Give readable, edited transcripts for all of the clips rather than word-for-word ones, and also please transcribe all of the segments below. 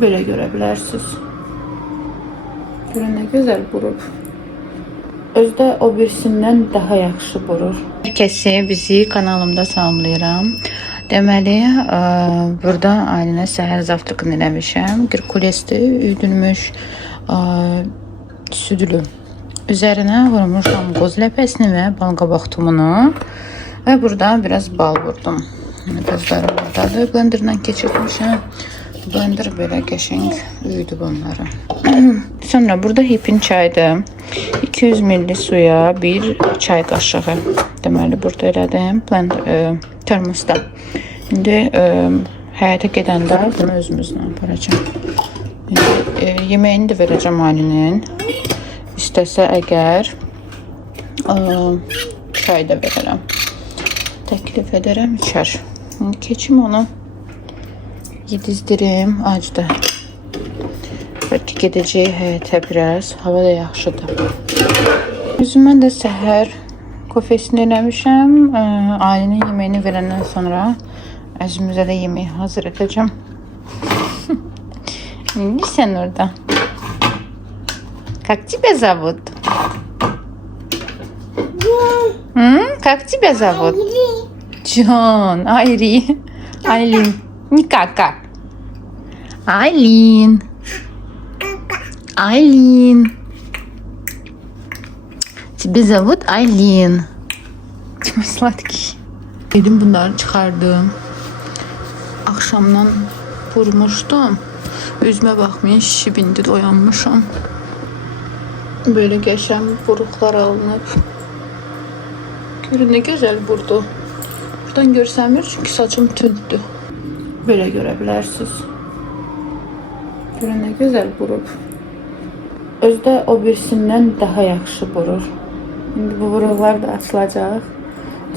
Böyle görebilirsiniz. Görün ne güzel vurub. Özde o birisindən daha yaxşı vurur. Hər kəsi bizi kanalımda salamlayıram. Deməli, burada Aylinə səhər zavtraqını eləmişəm. Qırkulesli, üydülmüş, südlü. Üzərinə vurmuşam qoz ləpəsini və balqabaq tumunu. Və burada biraz bal vurdum. Qozları buradadır. Blenderdan keçirmişəm. Blender belə qəşəng üydü bunları. Sonra burada hipin çaydır. 200 ml suya 1 çay qaşığı. Deməli burada elədim. Blender termosda. İndi həyata gedəndə bunu özümüzlə aparacağım. Yeməyini də verəcəm Aylinin. İstəsə əgər çay da verərəm. Təklif edərəm, içər. İndi keçim onu yedizdirim acda. Bəlkə gedəcək həyətə biraz. Hava da yaxşıdır. Üzümə də səhər kofesini eləmişəm. Ailinin yeməyini verəndən sonra özümüzə də yemək hazır edəcəm. Ne sen orada? Как тебя зовут? Как тебя зовут? Джон, Айри, Айлин. Никак, как? Айлин. Айлин. Тебя зовут Айлин. Çok sladkий. Dedim bunları çıkardım. Akşamdan vurmuştum. Üzümə baxmayın, şişib indi oyanmışam. Böyle qəşəng buruqlar alınıb. Görün ne gözəl vurdu. Buradan görsəmir çünkü saçım tündür. Böyle görebilirsiniz. Görün ne güzel vurub. Özde o birisindən daha yaxşı vurur. İndi bu vuruqlar da açılacaq.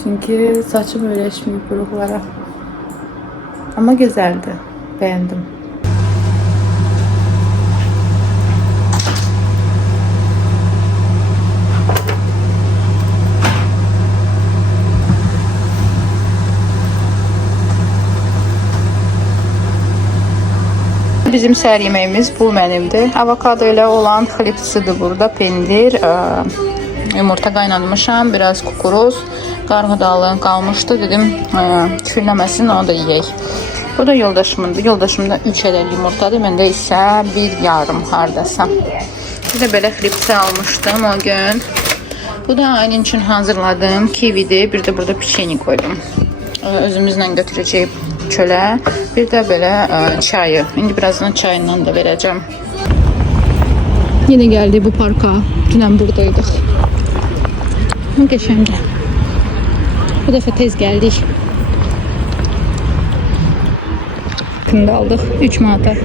Çünkü saçım öyrəşməyib vuruqlara. Ama güzeldi. Beğendim. Bizim səhər yeməyimiz bu mənimdir. Avokado ilə olan xlipsidir burada, pendir, yumurta qaynatmışam, biraz kukuruz, qarğıdalı qalmışdı. Dedim, külləməsin, onu da yeyək. Bu da yoldaşımındır. Yoldaşımda 3 ədəd yumurtadır, məndə isə 1 yarım hardasa. Bir də belə xlipsi almışdım o gün. Bu da Aylin üçün hazırladığım kividir. Bir də burada piçeni koydum. Özümüzlə götürəcəyik çölə. Bir də belə çayı. İndi birazdan çayından da verəcəm. Yine geldi bu parka. Dünən buradaydıq. Qəşəngdir. Bu dəfə tez gəldik. Kında aldıq 3 manata.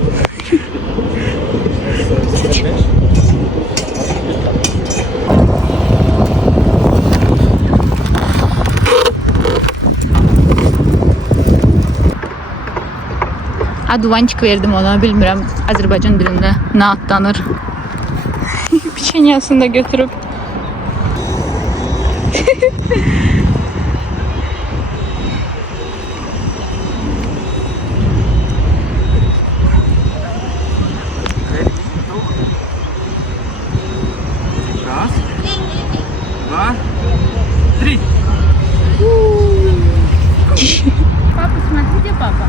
Advantik verdim ona, bilmirəm Azərbaycan dilində nə adlanır. Piçenyasını da götürüb. Раз, два, три. Папа, смотри, где папа?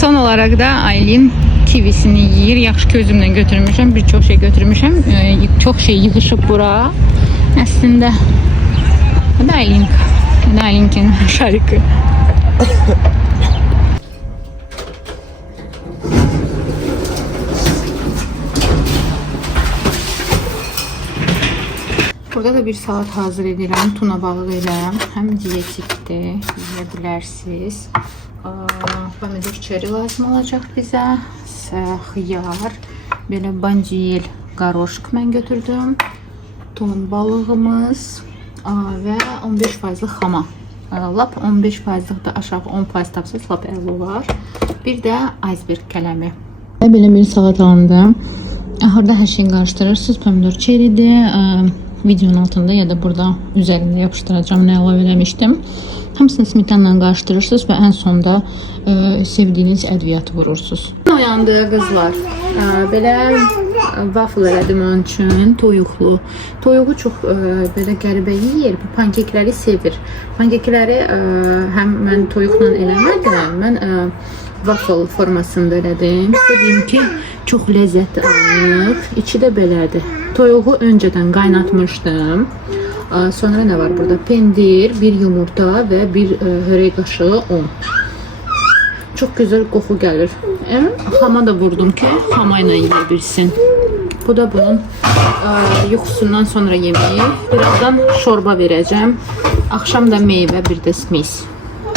Son olarak da Aylin kivisini yiyir. Yaxşı ki özümlə götürmüşəm. Bir çox şey götürmüşəm. Çox şey yığışıb bura. Əslində bu da Aylin. Bu da Aylinkin şarkı. Burada da bir salat hazır edirəm. Tuna balığı ilə. Həm diyetikdir. Yiyə bilərsiniz. Pomidor çeri lazım olacaq bizə. Xiyar. Belə bancil, qaroşk mən götürdüm. Ton balığımız. və 15%lik xama. Lap 15%lik də aşağı 10% tapsız lap əla var. Bir də iceberg kələmi. Belə bir salat alındı. Ahırda hər şeyi qarışdırırsınız. Pomidor çeridir. Videonun altında ya da burada üzərində yapışdıracağım. Nə əlavə eləmişdim. Hamısını smetanla qarışdırırsınız və ən sonda sevdiyiniz ədviyyatı vurursunuz. Oyandı qızlar. Belə waffle elədim onun üçün. Toyuqlu. Toyuğu çox belə qəribə yeyir. Bu pankekləri sevir. Pankekləri həm mən toyuqla eləmədim. Mən waffle formasında elədim. Sizə deyim ki, çox ləzzətli alınıb. İçi də belədir. Toyuğu öncədən qaynatmışdım. Sonra nə var burada? Pendir, bir yumurta və bir hörək qaşığı un. Çox gözəl qoxu gəlir. Xama da vurdum ki, xama ilə yeyə bilsin. Bu da bunun yuxusundan sonra yeməyi. Birazdan şorba verəcəm. Axşam da meyvə, bir də smis.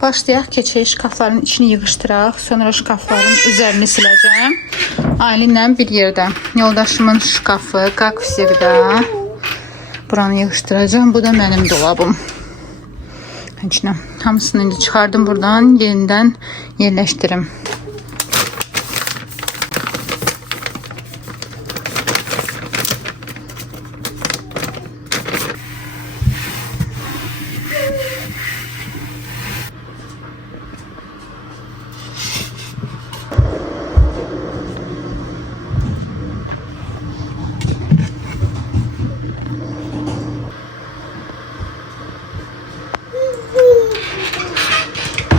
Başlayaq, keçək şkafların içini yığışdıraq. Sonra şkafların üzərini siləcəm. Ailə bir yerdə. Yoldaşımın şkafı, kakusevdə. Buranı yığışdıracağım. Bu da mənim dolabım. Həmçinin hamısını indi çıxardım buradan. Yenidən yerləşdirim.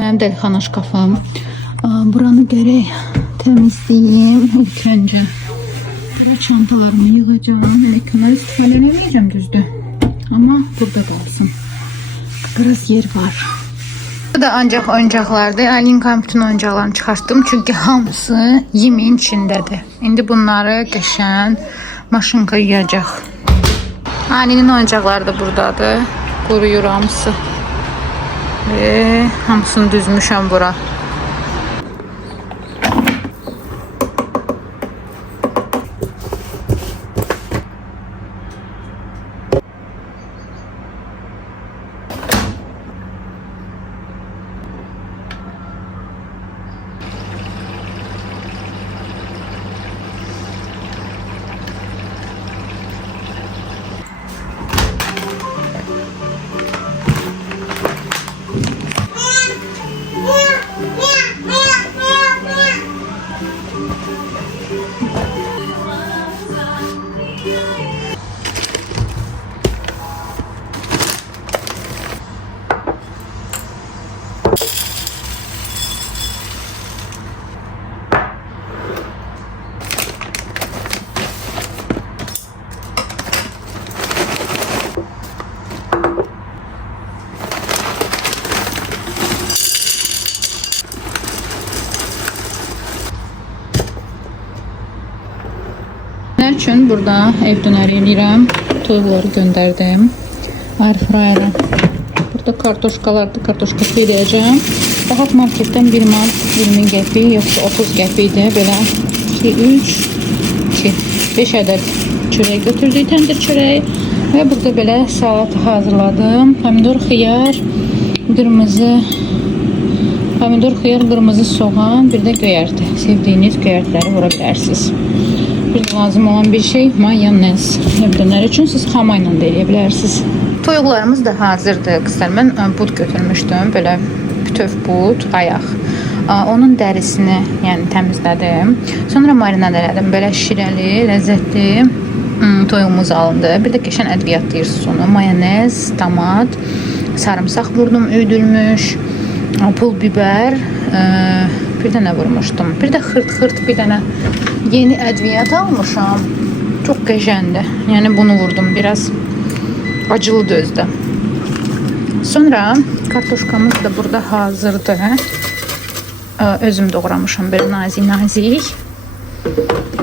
Mənim dəlixana şkafım. Buranı gərək təmizləyim ilk öncə. Bu çantalarımı yığacağım. Əlikələri istifadə eləməyəcəm düzdür. Amma burada qalsın. Biraz yer var. Bu da ancaq oyuncaqlardır. Alinkam bütün oyuncaqlarını çıxartdım. Çünki hamısı yemin içindədir. İndi bunları qəşən maşınka yuyacaq. Alinin oyuncaqları da buradadır. Quruyur hamısı. Hamısını düzmüşəm bura. Nə üçün burada ev dönəri eləyirəm. Toyuqları göndərdim. Airfryer'a. Burada kartoşkalardır. Kartoşka eləyəcəm. Baxaq marketdən 1 manat 20 qəpik, yoxsa 30 qəpikdir. Belə 2, 3, 2, 5 ədəd çörək götürdük. Təndir çörəyi. Və burada belə salat hazırladım. Pomidor, xiyar, qırmızı soğan, bir də göyərti. Sevdiyiniz göyərtiləri vura bilərsiniz. Bir lazım olan bir şey mayonez. Ev dönəri üçün siz xama ilə də eləyə bilərsiniz. Toyuqlarımız da hazırdır. Qızlar, mən bud götürmüşdüm. Belə bütöv bud, ayaq. Onun dərisini yəni təmizlədim. Sonra marinad elədim. Belə şirəli, ləzzətli toyuğumuz alındı. Bir də qəşən ədviyyatlayırsınız onu. Mayonez, tomat, sarımsaq vurdum, üydülmüş, pul biber, bir də nə vurmuşdum? Bir də xırt bir dənə yeni ədviyyat almışam. Çox qəşəndir. Yəni bunu vurdum. Biraz acılı dözdü. Sonra kartoşkamız da burada hazırdır. Özüm doğramışam böyle nazik.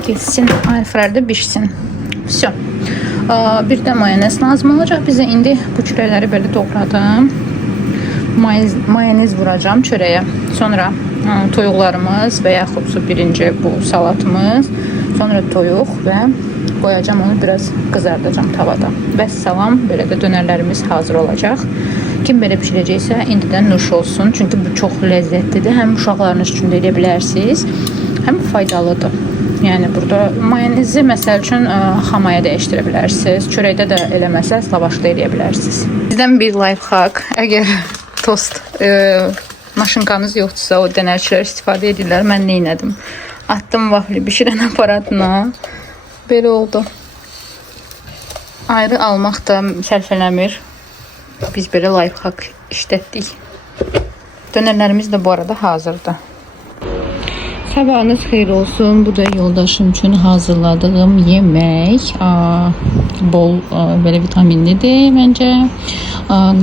Geçsin, airfryer'da pişsin. Все. Bir də mayonez lazım olacaq. Bizə indi bu çörəkləri belə doğradım. Mayonez vuracağım çörəyə. Sonra toyuqlarımız və yaxud birinci bu salatımız, sonra toyuq və qoyacağam, onu biraz qızardacağam tavada. Vəssalam, belə də dönərlərimiz hazır olacaq. Kim belə bişirəcəksə, indidən nuş olsun. Çünki bu çox ləzzətlidir. Həm uşaqlarınız üçün də edə bilərsiniz, həm faydalıdır. Yəni burada mayonezi məsəl üçün xamaya dəyişdirə bilərsiniz. Çörəkdə də eləməsəz, lavaşda eləyə bilərsiniz. Bizdən bir life hack. Əgər tost maşınkanız yoxdursa, o dənərçilər istifadə edirlər. Mən nə etdim? Attım vafli bişirən aparatına. Belə oldu. Ayrı almaq da sərfələmir. Biz belə life hack işlətdik. Dönərlərimiz də bu arada hazırdır. Sabahınız xeyir olsun. Bu da yoldaşım üçün hazırladığım yemək. Bol belə vitaminlidir məncə.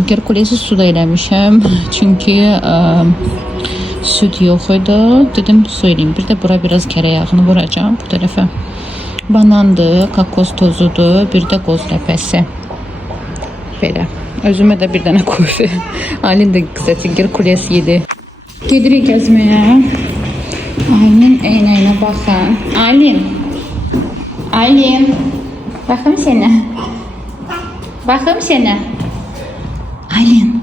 Gerkulesi suda eləmişəm. Çünki süt yox idi. Dedim su eləyim. Bir də bura biraz kərə yağını vuracağım bu tərəfə. Banandır, kakos tozudur, bir də qoz ləpəsi. Belə. Özümə də bir dənə kofe. Aylin də qısaca Gerkules yedi. Gedirik gəzməyə. Aylin eynəyinə baxın. Aylin. Aylin. Baxım sənə. Baxım sənə. Aylin.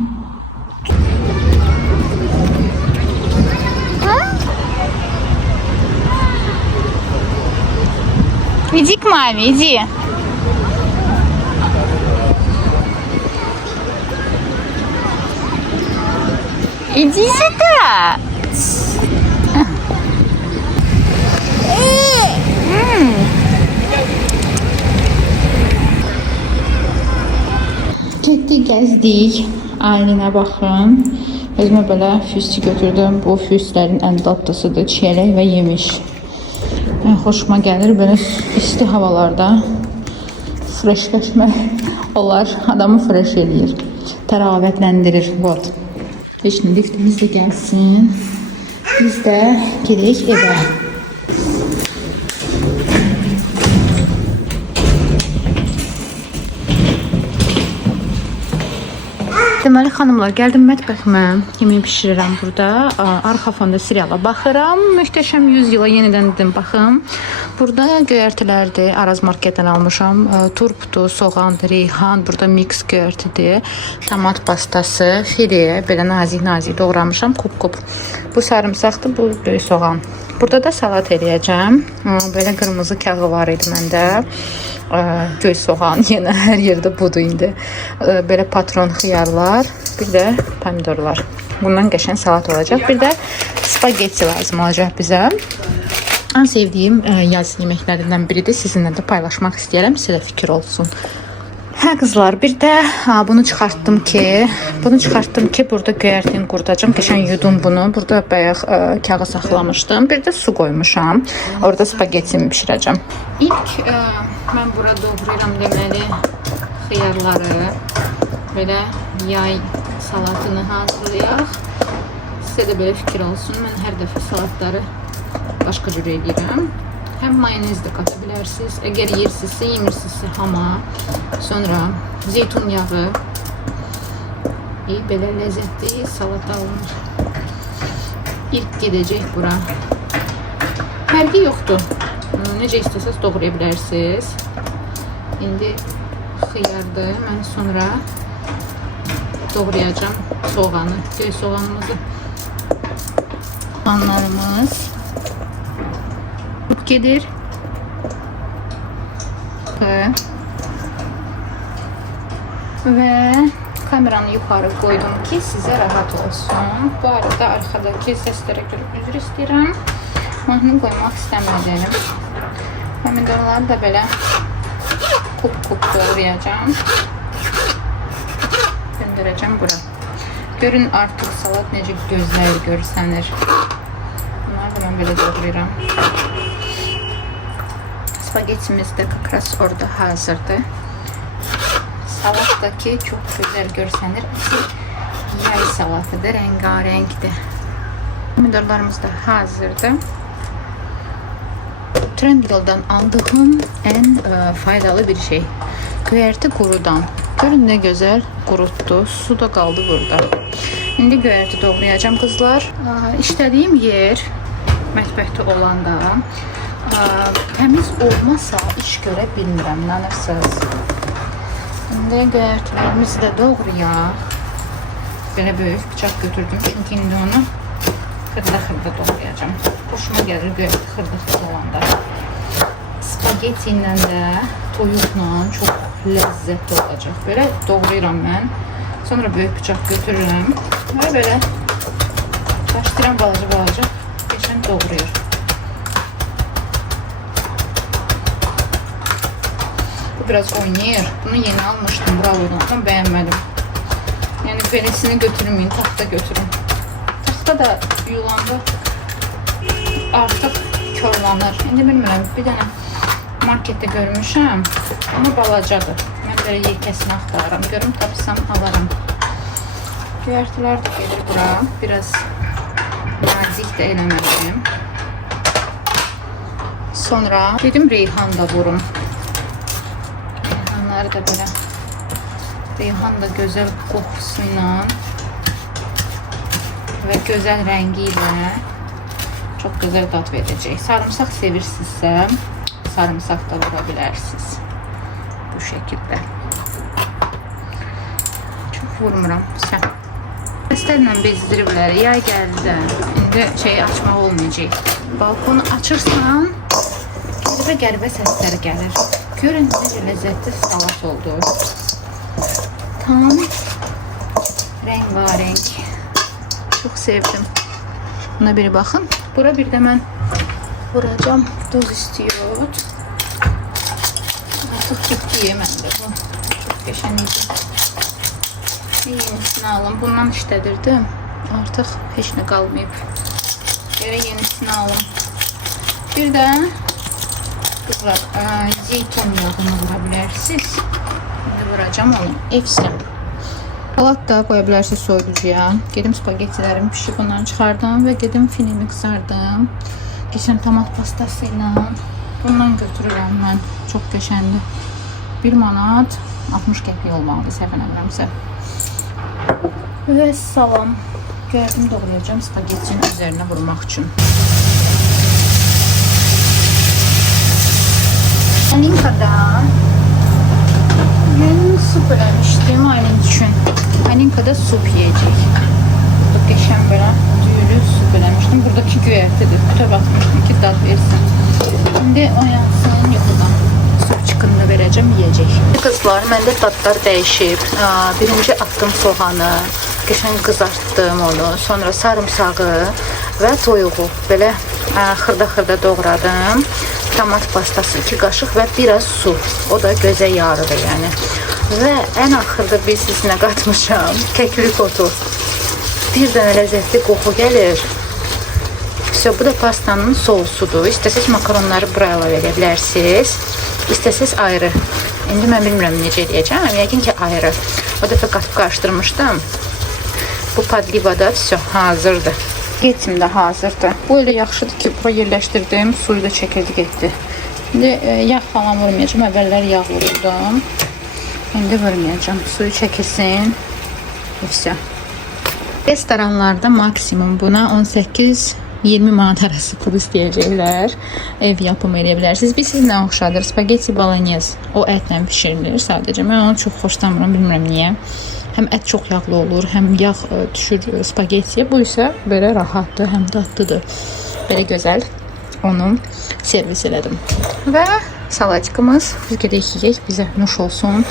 Иди к маме, иди. Иди сюда. Getdik, gəzdik. Aylinə baxın. Özümə belə füstü götürdüm. Bu füstlərin ən dadlısıdır. Çiyələk və yemiş. Xoşuma gəlir. Belə isti havalarda freşləşmək olar. Adamı freş eləyir. Təravətləndirir. Vot. Heç nə liftimiz də gəlsin. Biz də gedək evə. Deməli xanımlar, gəldim mətbəximə. Yemək bişirirəm burada. Arxa fonda seriala baxıram. Möhtəşəm 100 yıla yenidən dedim baxım. Burada göyərtilərdir. Araz marketdən almışam. Turpdur, soğandır, reyhan. Burada mix göyərtidir. Tomat pastası, file, belə nazik-nazik doğramışam. Kup-kup. Bu sarımsaqdır, bu böyük soğan. Burada da salat eləyəcəm. Belə qırmızı kağı var idi məndə. Göy soğan, yenə hər yerdə budur indi. Belə patron xiyarlar, bir də pomidorlar. Bundan qəşəng salat olacaq. Bir də spagetti lazım olacaq bizə. Ən sevdiyim yaz yeməklərindən biridir. Sizinlə də paylaşmaq istəyirəm, sizə fikir olsun. Hə qızlar, bir də bunu çıxartdım ki, burada göyərtini qurutacağım. Qəşəng yudum bunu. Burada bayaq kağı saxlamışdım. Bir də su qoymuşam. Orada spagettimi bişirəcəm. İlk mən bura doğrayıram deməli xiyarları. Belə yay salatını hazırlayaq. Sizə də belə fikir olsun. Mən hər dəfə salatları başqa cür edirəm. Həm mayonez də qata bilərsiniz. Əgər yeyirsinizsə, yemirsinizsə hama. Sonra zeytun yağı. Belə ləzzətli salata olunur. İlk gedəcək bura. Fərqi yoxdur. Necə istəsəz doğraya bilərsiniz. İndi xiyardır. Mən sonra doğrayacağım soğanı. Göy soğanımızı. Soğanlarımız gedir. Və kameranı yuxarı qoydum ki, sizə rahat olsun. Bu arada arxadakı səslərə görə üzr istəyirəm. Mahnı qoymaq istəmədim. Pomidorları da belə kup-kup doğrayacağım. Göndərəcəm bura. Görün artıq salat necə gözləyir, görsənir. Bunları da mən belə doğrayıram. Spagettimiz de kakras orada hazırdı. Salattaki çok güzel görsənir. Yay salatıdır, rengarenkdir. Pomidorlarımız da hazırdı. Trendyol'dan aldığım en faydalı bir şey. Göyərti qurudan. Görün ne güzel qurutdu. Su da qaldı burada. İndi göyərti doğrayacağım kızlar. İşlədiyim yer mətbəxdə olanda təmiz olmasa iş görə bilmirəm, inanırsınız. İndi göyərtilərimizi də doğrayaq. Belə böyük bıçaq götürdüm, çünki indi onu xırda-xırda doğrayacağım. Hoşuma gəlir göyərti xırda-xırda olanda. Spagetti ilə də, toyuqla çox ləzzətli olacaq. Belə doğrayıram mən. Sonra böyük bıçaq götürürüm və belə başlayıram balaca geçən doğrayır. Bu biraz oynayır. Bunu yeni almışdım Bravo'dan ama bəyənmədim. Yəni beləsini götürməyin, taxta götürün. Taxta da yulanda artıq körlanır. İndi bilmirəm, bir dənə marketdə görmüşəm, amma balacadır. Mən belə yekəsini axtarıram, görüm tapsam alaram. Göyərtilər də gedir bura, biraz nazik də eləməliyim. Sonra dedim reyhan da vurum. Reyhanları da belə, reyhan da gözəl qoxusuyla və gözəl rəngi ilə çox gözəl dad verəcək. Sarımsaq sevirsinizsə, sarımsaq da vura bilərsiniz. Bu şəkildə. Çox vurmuram. Sən. Dəstərlə bezdiriblər. Yay gəldi də. İndi şeyi açmaq olmayacaq. Balkonu açırsan, qəribə səsləri gəlir. Görün necə ləzzətli salat oldu. Tam rəngarəng. Çox sevdim. Buna bir baxın. Bura bir də mən vuracağım. Duz istiyor. Artıq bitdi məndə bu. Çox qəşəng idi. Yenisini alım. Bundan işlədirdim. Artıq heç nə qalmayıb. Yerə yenisini alım. Bir də qızlar, zeytun yağını vura bilərsiniz. İndi vuracağım onu. Efsin. Salat da qoya bilərsiniz soyuducuya. Gedim spagettilərim pişib, onları çıxardım və gedim finimi qızardım. Geçən tomat pastası ilə bundan götürürəm mən. Çox qəşəndir. 1 manat 60 qəpik olmalıdır, səhv eləmirəmsə. Və salam. Gəldim doğrayacağım spagettinin üzərinə vurmaq üçün. Aninkadan mən sup eləmişdim Aylin üçün. Alinkada sup yiyəcək. Burada qəşən belə düyülü sup eləmişdim. Buradakı göyərtidir. Bütöv atmışdım ki dad versin. İndi oyansın yuxudan. Sup çıxınını verəcəm, yiyəcək. Qızlar, məndə dadlar dəyişib. Birinci attım soğanı, qəşən qızartdım onu. Sonra sarımsağı və toyuğu belə xırda-xırda doğradım. Tomat pastası 2 qaşıq və biraz su. O da gözə yarıdır yəni. Və ən axırda bilirsiniz nə qatmışam? Kəklik otu. Bir dənə ləzzətli qoxu gəlir. Bu da pastanın sousudur. İstəsiz makaronları bura əlavə edə bilərsiniz. İstəsiz ayrı. İndi mən bilmirəm necə edəcəm. Yəqin ki ayrı. O dəfə qatıb qarışdırmışdım. Bu padlivada hazırdır. Yetim də hazırdır. Bu elə yaxşıdır ki, bura yerləşdirdim. Suyu da çəkildi getdi. İndi yağ falan vurmayacağım. Əvvəllər yağ vururdum. İndi vurmayacağım. Suyu çəkilsin. Restoranlarda maksimum buna 18-20 manat arası pul istəyəcəklər. Ev yapımı edə bilərsiniz. Siz nə oxşadır? Spagetti bolognese. O ətlə pişirilir sadəcə. Mən onu çox xoşlamıram, bilmirəm niyə. Həm ət çox yağlı olur, həm yağ düşür spagettiyə. Bu isə belə rahatdır, həm dadlıdır. Belə gözəl onu servis elədim. Və salatikimiz. Biz gedək yiyək, bizə nuş olsun.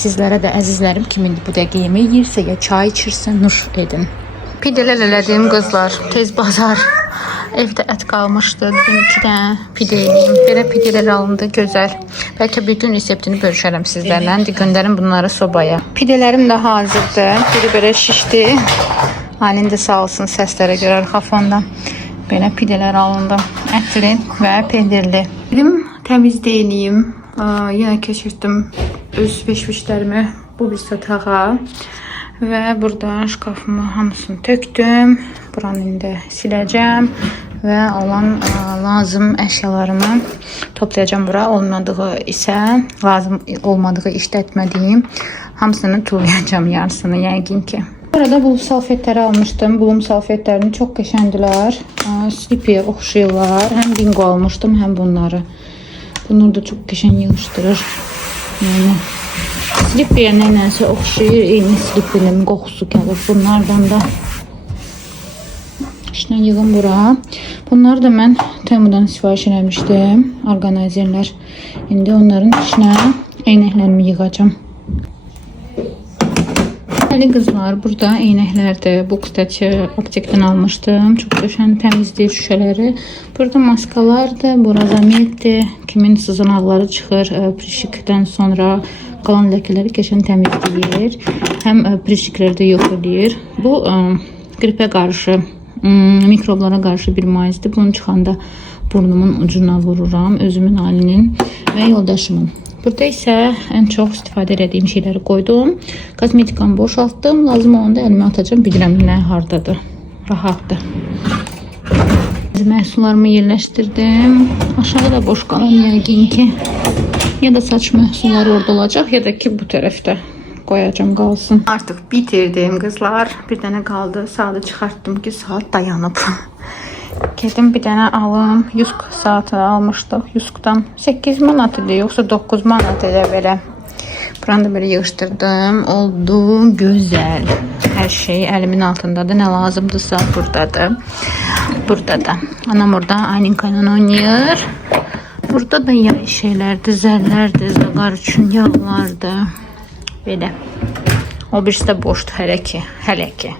Sizlərə də əzizlərim kimindir bu dəqiqə yemək yiyirsə ya çay içirsə nuş edin. Pidələr elədim qızlar. Tez bazar. Evdə ət qalmışdı. Dedim 2 dənə pidə eləyim. Belə pidələr alındı, gözəl. Bəlkə bütün reseptini bölüşərəm sizlərlə. İndi göndərim bunları sobaya. Pidələrim də hazırdır. Biri belə şişdi. Halin də sağ olsun səslərə görə arxafondan. Belə pidələr alındı. Ətli və pendirli. Dedim təmizləyim. Yenə keçirdim öz beşvişlərimi bu bir otağa. Və burada şkafımı hamısını tökdüm. Buranı indi siləcəm və olan lazım əşyalarımı toplayacağım bura. Olmadığı isə lazım olmadığı işlətmədiyim hamısını tullayacağım yarısını yəqin ki. Burada bulum salfetləri almışdım. Bulum salfetlərini çox qəşəngdilər. Slippy'yə oxşayırlar. Həm bingo almışdım, həm bunları. Bunlar da çox qəşəng yığışdırır. Yəni Slippy'yə nəyəsə oxşayır. Eyni Slippy'nin qoxusu gəlir bunlardan da. İşte yığım bura. Bunları da mən Temu'dan sifariş eləmişdim. Orqanayzerlər. İndi onların içinə eynəklərimi yığacağım. Bəli qızlar, burada eynəklərdir. Bu qıstacı aptekdən almışdım. Çox qəşəng təmizdir şüşələri. Burada maskalardır, bu razametdir. Kimin sızınaqları çıxır prişikdən sonra qalan ləkələri qəşəng təmizləyir. Həm prişikləri də yox edir. Bu qripə qarşı, mikroblara qarşı bir maizdir. Bunu çıxanda burnumun ucuna vururam. Özümün, Alinin və yoldaşımın. Burada isə ən çox istifadə etdiyim şeyləri qoydum. Kozmetikamı boşaltdım. Lazım olanda əlimə atacağım. Bilirəm nə hardadır. Rahatdır. Məhsullarımı yerləşdirdim. Aşağıda boş qalan yəqin ki ya da saç məhsulları orada olacaq ya da ki bu tərəfdə qoyacağım qalsın. Artıq bitirdim qızlar. Bir dənə qaldı. Saatı çıxartdım ki saat dayanıb. Gedim bir dənə alım. Yusk saatı almışdıq. Yuskdan 8 manat idi, yoxsa 9 manat elə belə. Buranı da belə yığışdırdım. Oldu gözəl. Hər şey əlimin altındadır. Nə lazımdırsa buradadır. Burada da. Anam orada Aninka ilə oynayır. Burada da yay şeylərdir, zərlərdir, zaqar üçün yağlardır. Belə. O birisi də boşdur hələ ki.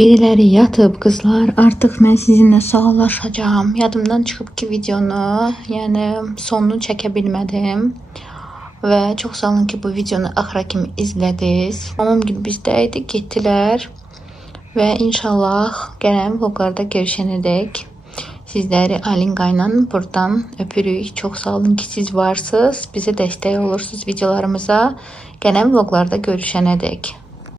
Biriləri yatıb qızlar. Artıq mən sizinlə sağollaşacağam. Yadımdan çıxıb ki videonu, yəni sonunu çəkə bilmədim. Və çox sağ olun ki bu videonu axıra kimi izlədiniz. Mamam gibi bizdə idi, getdilər. Və inşallah gələn vloglarda görüşənədək sizləri Alinka ilə buradan öpürük. Çox sağ olun ki siz varsınız. Bizə dəstək olursunuz videolarımıza. Gələn vloglarda görüşənədək.